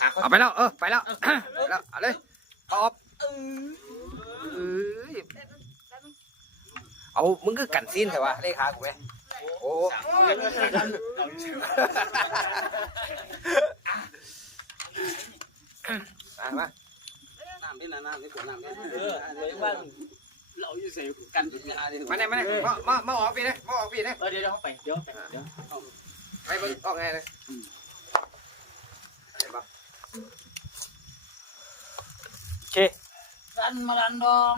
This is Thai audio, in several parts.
เอาไปแล้วเออไปแล้วไปแล้วเอาเลยตอบเอ้ยเอามึงก็กันซีนเถอะวะเลขากูไหมโอ้มามาน้ำนี่นะน้ำนี่ขวดน้ำนี่เออเลยว่าเราอยู่ใส่กันถึงงานเลยมาเนี่ยมาเนี่ยมามามาออกพี่เนี่ยมาออกพี่เนี่ยเออเดี๋ยวเดี๋ยวไปเดี๋ยวไปเดี๋ยวไปเบิ่งออกไงเลยเห็นปะโอ เคกันมาดันดอง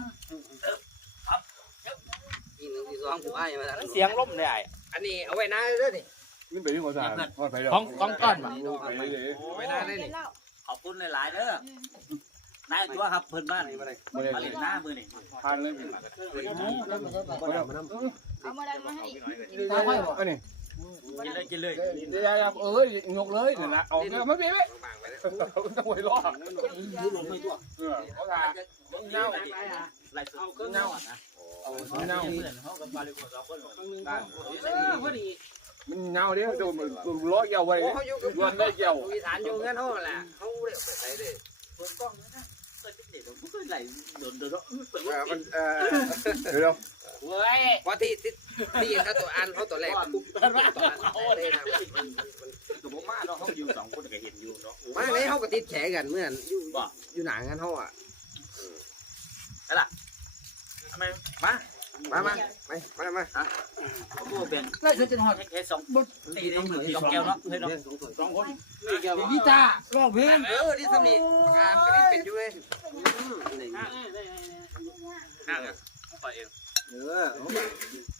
ทีหนึ่งทีสองกูให้มาแล้วเสียงล่มเลยไอ้อันนี้เอาไว้หน้าเลยนี่นี่เป็นที่ภาษาทอดไปแล้วของของก้อนมาไปเลยเอาไว้หน้าเลยนี่ขอบคุณหลายๆเด้อนายตัวครับเพิ่นบ้านนี่ไม่ได้มาเล่นหน้ามือนี่ทานเลยเอามาดันมาให้อีกอันนี้ กินเลยกินเลยเดี๋ยวเอ้ยยกเลยเนี่ยนะเอาเดี๋ยวไม่เป็นไรบางๆไว้เลยต้องไว้รอยืดลงไม่ตัวเออเขาทาเน่าไล่เอาก็เงาอะนะเน่าเพื่อนเขากับมาเลยคนสองคนมันเน่าเดี๋ยวโดนล้อเกี่ยวไว้โอ้เขาอยู่กับดวนได้เกี่ยวอีสานอยู่เงี้ยเขาแหละเขาเรียกไปไหนเลยเปิดกล้องนะเปิดเด็กผมก็ไหลโดนโดนเปิดเออมัน เออเดี๋ยวเว้ยพอที่ที่ที่ถ้าตัวอันเขาตัวแรกปุ๊บตัวอันเลยนะกับผมมาเนาะเขาอยู่สองคนก็เห็นอยู่เนาะมาเลยเขาก็ติดแขกันเหมือนอยู่อยู่หนังกันเขาอะทำไมมามามามามามาเขาพูดเป็นแล้วจะจะหอดแค่สองตีได้สองแก้วเนาะเฮ้ยเนาะสองคนกีตาร์ร้องเพลงเออที่สำนีการก็ได้เป็นอยู่เลยห้างอะปล่อยเอง เออ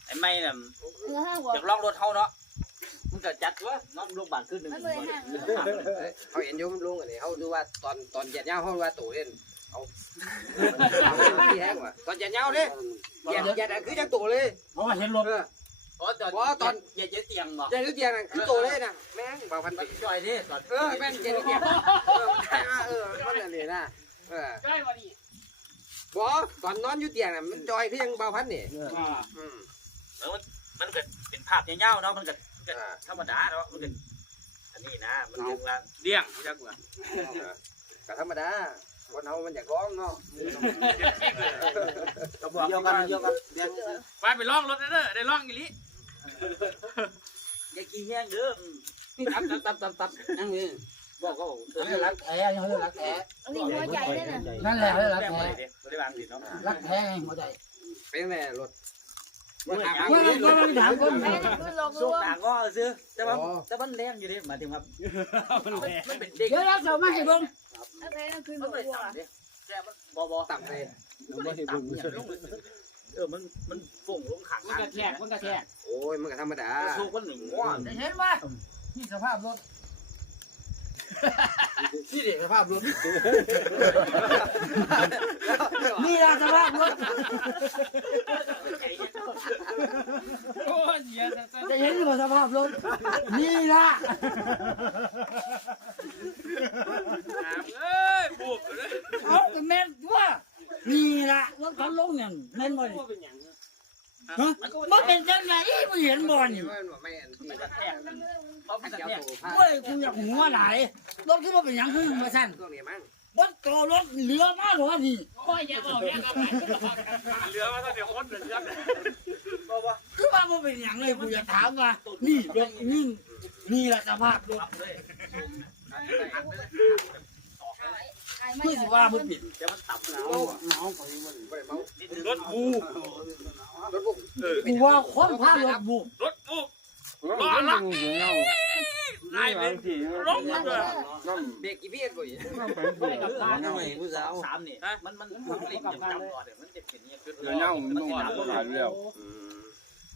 ไอ้ไม่เนี่ยเออห้าหัวอยากลองรถเฮาเนาะมึงก็จัดวะน้องลูกบ้านขึ้นหนึ่งมันเลยห้าเขาเห็นยุ่มลุงอันนี้เขาดูว่าตอนตอนเหยียดเงาเขาว่าตู่เล่นเอาที่แห้งว่ะตอนเหยียดเงาเนี่ยเหยียดเหยียดคือจังตู่เลยเพราะว่าเห็นรถเออ อ๋อตอนว่าตอน อย่าเจ๊เตียงบอกเหยียดหรือเตียงน่ะคือตู่เลยนะแม่งบางพันตอปีนจอยดิตอนเออแม่งเหยียดหรือเตียงเออเออมันอะไรนะเออ ใกล้วันนี้ บ่ตอนนอนอยู่เตียงน่ะมันจอยคือยังบางพันนี่อืมมันก็เป็นภาพเงี้ยวๆเนาะมันก็ธรรมดาเนาะมันก็อันนี้นะมันถึงว่าเลี้ยงจักว่าก็ธรรมดาคนเฮามันอยากร้องเนาะก็บอกโยกันโยกันเดี๋ยวไปไปล่องรถเด้อได้ล่องอีหลิอย่าขี้แห้งเด้อตับตับตับตับนั่งนี่ บอกเขาเออรักแท้ยังรักแท้อันนี้หัวใจเลยนะนั่นแหละรักแป้งแท้ไม่ได้วางสิเนาะรักแท้หัวใจเป็นแม่รถว่าว่ามันถามคนแม่คือลองสุรู้กหนังก็ซื้อแต่ว่าแต่มันแรงอยู่ดิมาถึงว่ามันเป็นเด็กเดี๋ยวรักเราไม่ให้บ้งอะไรนั่นคือหนูนไม่วัวต่ำดิแต่มันบอบอต่ำเลยมันต่ำอย่างลงเออมันมันฝุ่งลงขังมันกระแทกมันกระแทกโอ้ยมันก็ธรรมดาสุกมันหนึ่งม้วนเห็นไหมนี่สภาพรถ นี่เด็กสภาพรถนี่ละสภาพรถโอ้ยเสียแต่จะเห็นหรือเปล่าสภาพรถนี่ละเอ้ยบุกเลยเอาแม่นว่านี่ละรถเขาลงเนี่ยแม่นบ่นี่ฮะมันเป็นจังไงมึงเห็นบ่นี่ไม่อันที่มันกระแทก เพราะมันกระเจ้าแทกตัวผ้าเว้ยกูอยากหัวหลายรถขึ้นมาเป็นหยังขึ้นมาสั่นตัวนี้มั้งบนตัวรถเหลือมากหรอนี่โอ้ยอย่าบอกอย่าเอาไปเรือมาซะเดี๋ยวคนเดือดคือว่ามันเป็นหยังเลยกูอยากถามว่านี่รถนี่นี่ละสภาพรถคือสิว่ามันผิดแต่มันต่ำแล้วเมาเมาของมันไม่ได้เมารถบูรถบุกกูว่าคนพารถบุกรถบูร้อนละเงา นายเป็นลงมาเลยน้เบรกกี่เบียบ่อยน้ำเป็นผู้สาวสามนี่มันมันมันเล่นจำจำก่อนเดี๋ยวมันจะเป็นเนี่ยเดี๋ยวเงามันต้องขายแล้ว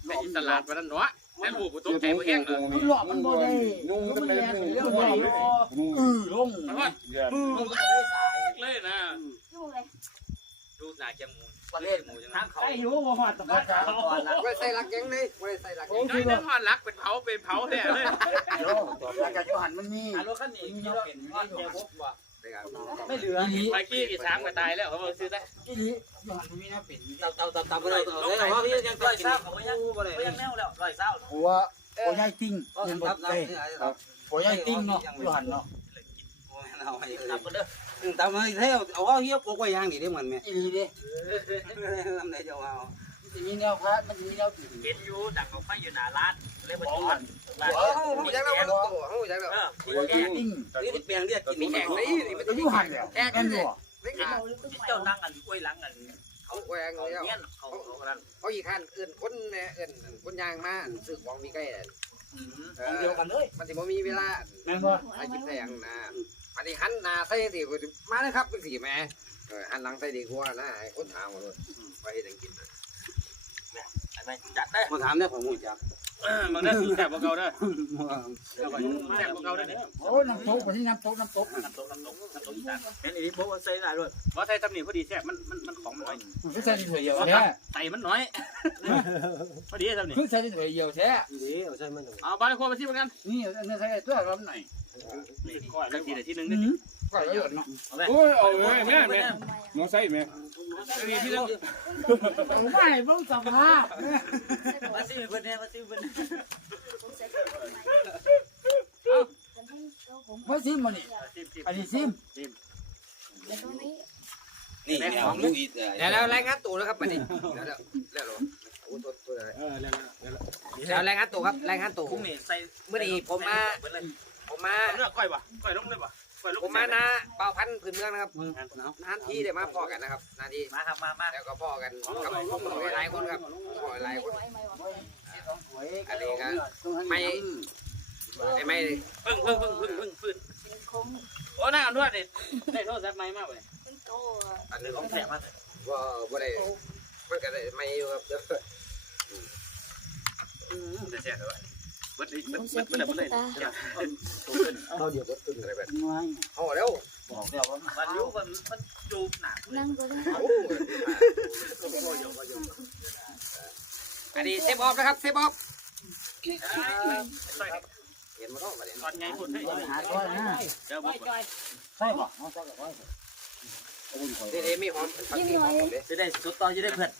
ไปอินตลาดวันนั้นเนาะแม่บูกูตกใจมาแห้งเลยมันหลอกมันบ่ได้นุ่งมันก็มันเป็นแรงเรื่องก็บ่เป็นได้อลงแล้วก็เลยนะ ดูเลยดูหน้าแกมูประเทศหมูจังทางเขาไอ้หิวบ่ฮอดตะบัดก่อนนะไม่ใส่ลักยังนี่ไม่ใส่ลักยังน้อยนั่นหอนรักเป็นเผาเป็นเผาแท้เลยแล้วก็อยู่หันมันมีรถคันนี้ที่เราเห็นว่าเจ้าพวกว่าไม่เหลือนี่ไปกี้กี่ช้างก็ตายแล้วเขาบอกซื้อได้อีหลีอยู่หันมันมีน้าเป็นตับตับตับตับไปเลยเลยเพราะพี่ยังร้อยกินเศร้าเขายังเขายังแนวแล้วร้อยเศร้าหัวหัวใหญ่ติ้งตัเป็นบบ่ตับเอ้ยหัวใหญ่ติ้งเนาะอยู่หันเนาะ เเอาให้ตับกันเด้อตามให้เที่ยวเอาเอาเหี้ยปกไว้อย่างนี้ได้เหมือนแม่อีหลีเด้ทำได้จะเอามันจะมีแนวพระมันจะมีแนวผีเห็นอยู่ดักออกมาอยู่หน้าร้านเลยมาจอดร้านเออเขาหูจักแล้วว่าลูกโตเขาหูจักแล้วเออตัวจริงนี่ที่เปลี่ยนเรียกกินมีนี่แข่งแข่งนี่นี่มันก็จะอมียู่หัแข่นงแล้วแข่งกักันนออยู่ยู่อะเล็กอะเจ้านั่งกันกล้วยหลังกันเขาแหวงเขาแล้วเงี้ยเขาเขานั่นเขาอีกขั้นเอื่นคนเนี่ยเอื่นคนยางมาซื้อของมีใกล้ของเดียวกันเลยมันจะบ่มีเวลาแม่นบ่มากินแสงนะ อันนี้หันหน้าใส่สิมาเลยครับเป็นสีแม่เออหันหลังใส่ดีกว่านะไอ้คนถามมาเลยไปเฮ็ดให้กินใช่ไหมจัดได้มาถามเนี่ยผมหูจักเออมันได้แซ่บกว่าเก่าเด้อแซ่บกว่าเก่าเด้อเนี่ยโอ้น้ำตกไปที่น้ำตกน้ำตกน้ำตกน้ำตกน้ำตกอีสานเห็นอีนี้บอกว่าใส่ได้ด้วยว่าใส่ตำหนิพอดีแซ่บมันมันมันของน้อยคือใส่ที่ถวยเดียวแท้ใส่มันน้อยพอดีตำหนิคือใส่ที่ถวยเดียวแท้ดีเอาใช่มันเอาบ้านครัวไปที่เหมือนกันนี่อันนี้ใส่ตัวร้อนหน่อยนี่ ก้อยสักทีเดี๋ยวที่หนึ่งอืนี่มก็เลยเนาะโอ้ยเอาเลยแม่แม่น้องใส่แม่ที่หนึ่งไม่เบิ่งสภาพมาซิเพิ่นเนี่ยมาซิเพิ่นบ่ซิมบ่นี่อันนี้ซิมนี่เอาลูกอีกเดี๋ยวแล้วรายงานตัวแล้วครับวันนี้แล้วแล้วแล้วโอ้ตัวตัวอะไรเออแล้วแล้วแล้วรายงานตัวครับรายงานตัวกุ้งนี่ใส่เมื่อนี้ผมมา ผมมาเนื้อก้อยป่ะก้อยลงเลยป่ะก้อยลงผมมานาเป่าพันธุ์พื้นเมืองนะครับเนาะนานที่ได้มาพอกันนะครับนานที่มาครับมามาแล้วก็พอกันกับหลายคนครับพอหลายคนอันนี้ก็ไม่ไอ้ไม่เพิ่งเพิ่งเพิ่งเพิ่งเพิ่งฟื้นโอ้นั่งกันด้วยดิได้โทรศัพท์ใหม่มากเลยอันนี้ของแถมมาว่าบ่ได้มันก็ได้ไม่อยู่ครับแต่แซ่บเลยเบิดเลย เบิดเบิดเบิดเบิดเลยเราเดี๋ยวก็ตื่นอะไรแบบน้อยโอ้เร็วบอกแล้วว่ามันยู่มันมันจูบหนานั่งก็ได้โอ้อันนี้เซฟออฟนะครับเซฟออฟเห็นมาต้องมาเดี๋ยวตอนไงพูดให้หาตัวนะเดี๋ยวบอกใช่บ่เอาใส่ไว้เดี๋ยวมีหอมผักชีหอมเด้จะได้สุดตอนจะได้เพื่อน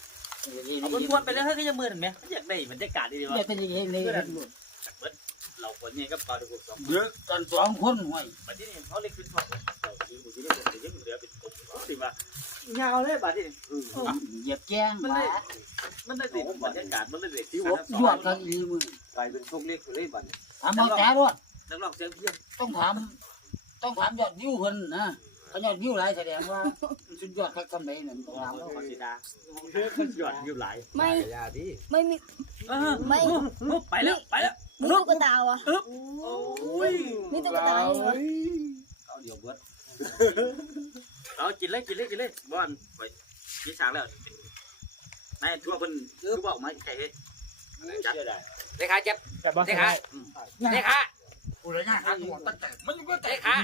เอามันควรไปแล้วถ้าก็จะมือถึงไหมอยากได้บรรยากาศดีๆอว่าย่าจะยิงเลย เราคนนี้ก็ปลาดุกสองเยอะกันสองคนห่วยบัดนี้เขาเล็กขึ้นชอบเราทีมกูจะได้เป็นยังเหลือเป็นกลุ่มสิว่ายาวเลยบัดนี้เหยียบแจ้งมันมาได้มันได้ติดบรรยากาศมันได้ติดที่ยววบยวบกันอีมือกลายเป็นพวกเล็กเลยบัดถามมาแต่รถนักร้องเสียงเพี้ยนต้องถามต้องถามยอดวิวเพิ่นนะเขายอดวิวหลายแสดงว่าสุดยอดคักสำเร็จนั่นต้องถามเราเขาขอสีดาเพื่อคนหยอดอยู่หลายไม่ยาดีไม่มีไม่ไปแล้วไปแล้ว มีตุ๊กตาอะโอ้ยมีตุ๊กตาอยู่วะเอาเดี๋ยวเบิดเอากินเลยกินเลยกินเลยบอลไปมีฉากแล้วนายทั่วคนคือบอกมาใครเฮ้ยจัดเลขาเจ็บแต่บ้าเลขาเลขากูเลยนะหาตัวตั้งแต่มันก็เลขา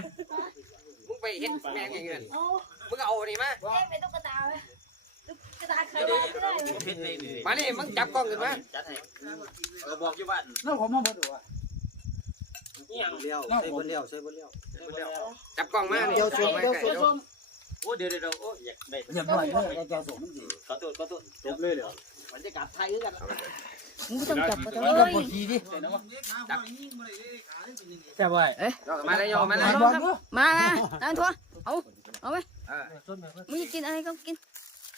มึงไปเฮ็ดแมงอย่างเงี้ยโอ้มึงเอานี่มาแยกเป็นตุ๊กตาเลยตุ๊กตาเคย มาไม่ได้เลยเพชรเลยมานี่มึงจับกล้องขึ้นมาจัดให้เราบอกอยู่บ้านแล้วผมมาบ่ดูอะนี่ยังเลี้ยวใส่บนเลี้ยวใส่บนเลี้ยวจับกล้องมาเดี๋ยวชวนเดี๋ยวชวนโอ้เดี๋ยวเดี๋ยวโอ้อยากได้เรียบร้อยเลยแล้วจะส่งมันสิขอโทษขอโทษจบเลยเหรอบรรยากาศไทยกันมึงก็ต้องจับก็ต้องแล้วเอ้ก็ยบ่ทีดิจับไว้มาเลยโยมาเลยบอกดูมาไงนั่นทัวเอาเอาไปมึงจะกินอะไรก็กิน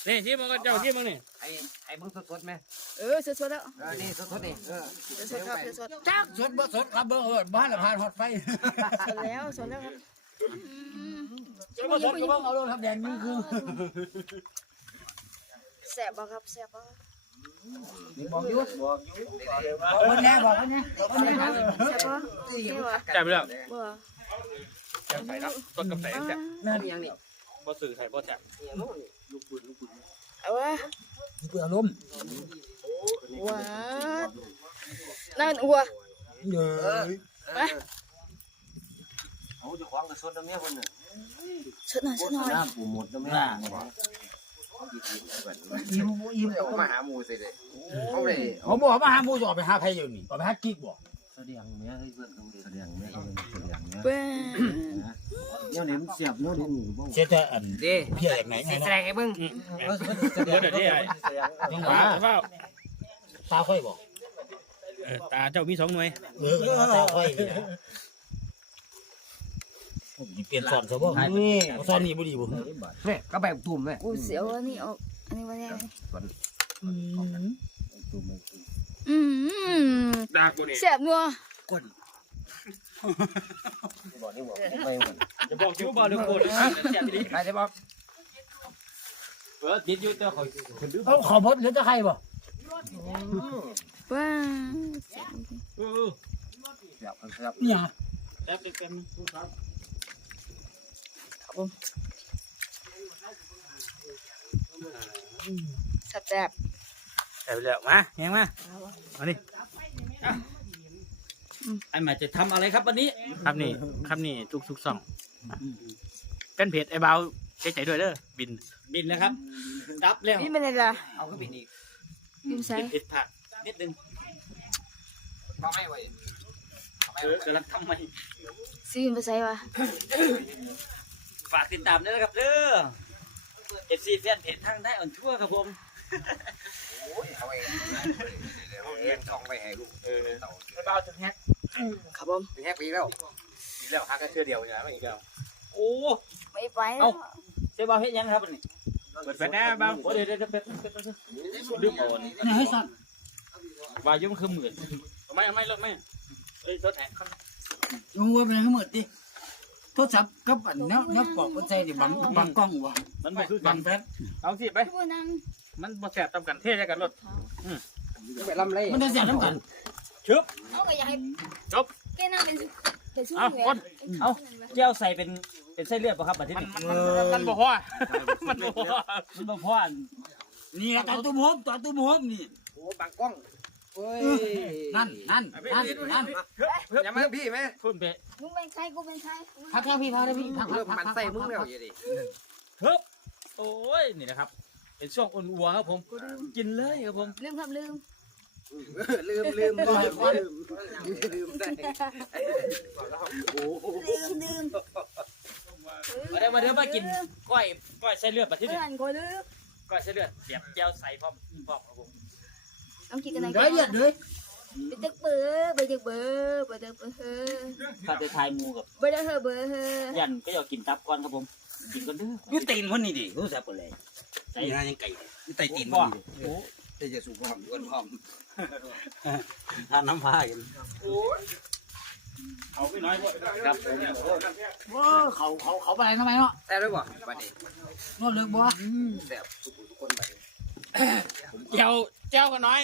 นี่ที่มันก็เจ้าที่มันนี่ไอ้ไอ้มึงสดๆไหมเออสดๆแล้วเออนี่สดๆนี่เออสดๆครับสดๆจักสดบ่สดครับเบิ่งเอิ้นบ้านละผ่านฮอดไฟสดแล้วสดแล้วครับสดบ่สดก็เบิ่งเอาโลดครับแดงนี่คือแซ่บบ่ครับแซ่บบ่บอกอยู่บอกอยู่บอกเพิ่นแน่บอกเพิ่นแน่บอกเพิ่นแน่ครับแซ่บบ่แซ่บบ่จ่ายไปแล้วบ่จ่ายไปแล้วต้นกาแฟจ่ายนั่นยังนี่ บ่สื่อไทยบ่จ่ายเอาวะเพื่ออารมณ์ว้านั่นอัวเด้อเอาจะขวางกระสุนตรงนี้คนน่ะสดหน่อยสดหน่อยน้ำปูหมดแล้วแม่อิ่มอิ่มเดี๋ยวมาหาหมูสิเด้เขาเลยผมบอกมาหาหมู่จะออกไปหาไผอยู่นี่ออกไปหากิ๊กบ่แสดงแม่ให้เพื่อนแสดงแม่แสดงแม่เบ้เนี่ย เนี่ยมันเสียบเนี่ยเนี่ยหนูบ้างเสียแต่อันเด้เพียอย่างไหนไงแสเนาะดงให้เบิ่งเดี๋ยวเดี๋ยวที่ไอ้ยังว้าว่าเฝ้าตาค่อยบ่ตาเจ้ามีสองหน่วยเออตาค่อยนี่นะเปลี่ยนสอนซะบ่นี่สอนนี่บ่ดีบ่เนี่ยก็แบบตุ่มเลยกูเสียวอันนี้ออกอันนี้มาแน่ตุ่มตุ่มอืมดากบ่นี่แซ่บนัว บอกนี่บอกไม่หมดจะบอกชื่อบ่เรื่องโคตรแซ่บดีไปได้บ่เออติดอยู่แต่ข่อยเอาขอพดหรือจะใครบ่ว้าเออเสียบเสียบเนี่ยแซ่บเต็มแซ่บแซ่บได้แล้วมาแฮงมาอั นหมายจะทำอะไรครับวันนี้ครับนี่ครับนี่ทุกทุกๆซ่องเป็นเพจไอ้เบาใจใจด้วยเด้อบินบินแล้วครับดับแล้วนี่เป็นอะไรล่ะเอาขึ้นบินอีกยิ้มใส่ผิดผักนิดนึงก็ให้ไว้เออกำลังทำใหม่ซื้อมาใส่วะฝากติดตามด้วยนะครับเด้อ FC แฟนเพจทางได้อ่อนทั่วครับผมเอาไว้เลี้ยงทองไว้ให้ลูกเออไอ้เบาถึงแฮก ครับผมเป็นแค่ปีแล้วมีแล้วฮักกันเชื่อเดียวอย่างไม่อีกแล้วโอ้ไม่ไปเอ้าเจ้าเบาเฮ็ดยังครับวันนี้เปิดแฟนแน่เบาโอ้เดี๋ยวเดี๋ยวเดี๋ยวเดี๋ยวเดี๋ยวเดี๋ยวลืมเอาอันนี้เนี่ยให้สั่นวายุ่งคือหมื่นเอาไม่เอาไม่เลิกไม่เอ้ยรถแหกครับมึงว่าเป็นทั้งหมดดิโทรศัพท์กับอันเนี้ยเนี้ยปอกก็ใส่ดิบังบังกล้องวะมันบ่คือบักังนแฟนเอาสิไปกูนั่งมันบ่แสบตำกันเท่ใจกันรถไปลำไรมันได้เสียน้ำกัน เอาก็อยากให้จบแกนั่งเป็นเป็นสู้เอาแหวคนเอาเจ้าใส่เป็นเป็นไส้เลือดป่ะครับบัดนี้มันมันมันมันบ่พอมันบ่พอมันบ่พออันนี่ละตัวตุ้มโฮมตัวตุ้มโฮมนี่โอ้บังกล้องเฮ้ยนั่นนั่นนั่นนั่นอย่ามาพี่ไหมพุ่นไปมึงเป็นใครกูเป็นใครพักแล้วพี่พักแล้วพี่พักเริ่มมันใส่มึงแล้วอย่าดิฮึบโอ้ยนี่นะครับ เป็นช่วงอ่อนอัวครับผมกินเลยครับผมลืมครับลืม ลืมลืมลืมลืมลืมได้ลืมลืมมาเดี๋ยวมาเดี๋ยวมากินก้อยก้อยไส้เลือดบัดที่เพื่นี่อนกูลืมก้อยไส้เลือดเสียบแก้วใส่พร้อมพร้อมครับผมต้องกินกันไหนได้เลือดเลยไปตึกเบอร์ไปตึกเบอร์ไปตึกเบอร์ถ้าไปทายมูกับไปตึกเบอร์ยันก็อยากกินตับก่อนครับผมกินก่อนเด้อยูตีนคนนี้ดิรู้สึกปวดเลยใส่ยังยังไก่ยูไตตีนบ่ แต่จะสูบความอ้วนความทานน้ำพากันเอาไปน้อยพวกครับผมว้าเขาเขาเขาไปทำไมเนาะแต่ด้วยบ่บัดนี้นวดเลิกบ่แซ่บทุกคนบัดนี้เจ้าเจ้าก็น้อย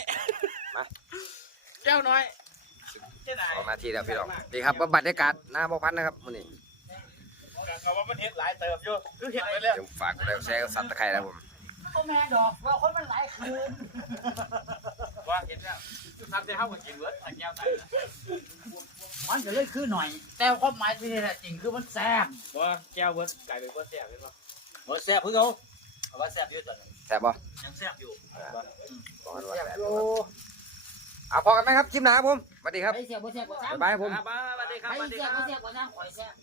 มาเจ้าน้อยออกมาทีแล้วพี่น้องดีครับบรรยากาศหน้าบ่พันนะครับมื้อนี้เขาว่ามันเห็ดหลายเติบอยู่คือเห็ดไปแล้วเดี๋ยวฝากกดไลค์กดแชร์กดซับสไครต์นะครับผม ก็แม่ดอกว่าคนมันหลายคืนว่าเห็ดแล้วทำได้เข้ากับกินเวิร์ดแก้วใส่มันจะเลยคือหน่อย แต่ความหมายที่แท้จริงคือมันแซ่บว่าแก้วเวิร์ดกลายเป็นว่าแซ่บเป็นว่าโอ้แซ่บเพิ่งเอาเอาว่าแซ่บอยู่ตอนนี้แซ่บบ่ยังแซ่บอยู่บอกกันว่าแซ่บอยู่เอาพอกันไหมครับคลิปหน้าครับผมสวัสดีครับไปเสียบ่เสียบ่ซ้ำบ๊ายบายครับผมสวัสดีครับไปสวัสดีเสีคยรับบ่เสียบ่ซ้ำข่อยแซ่บ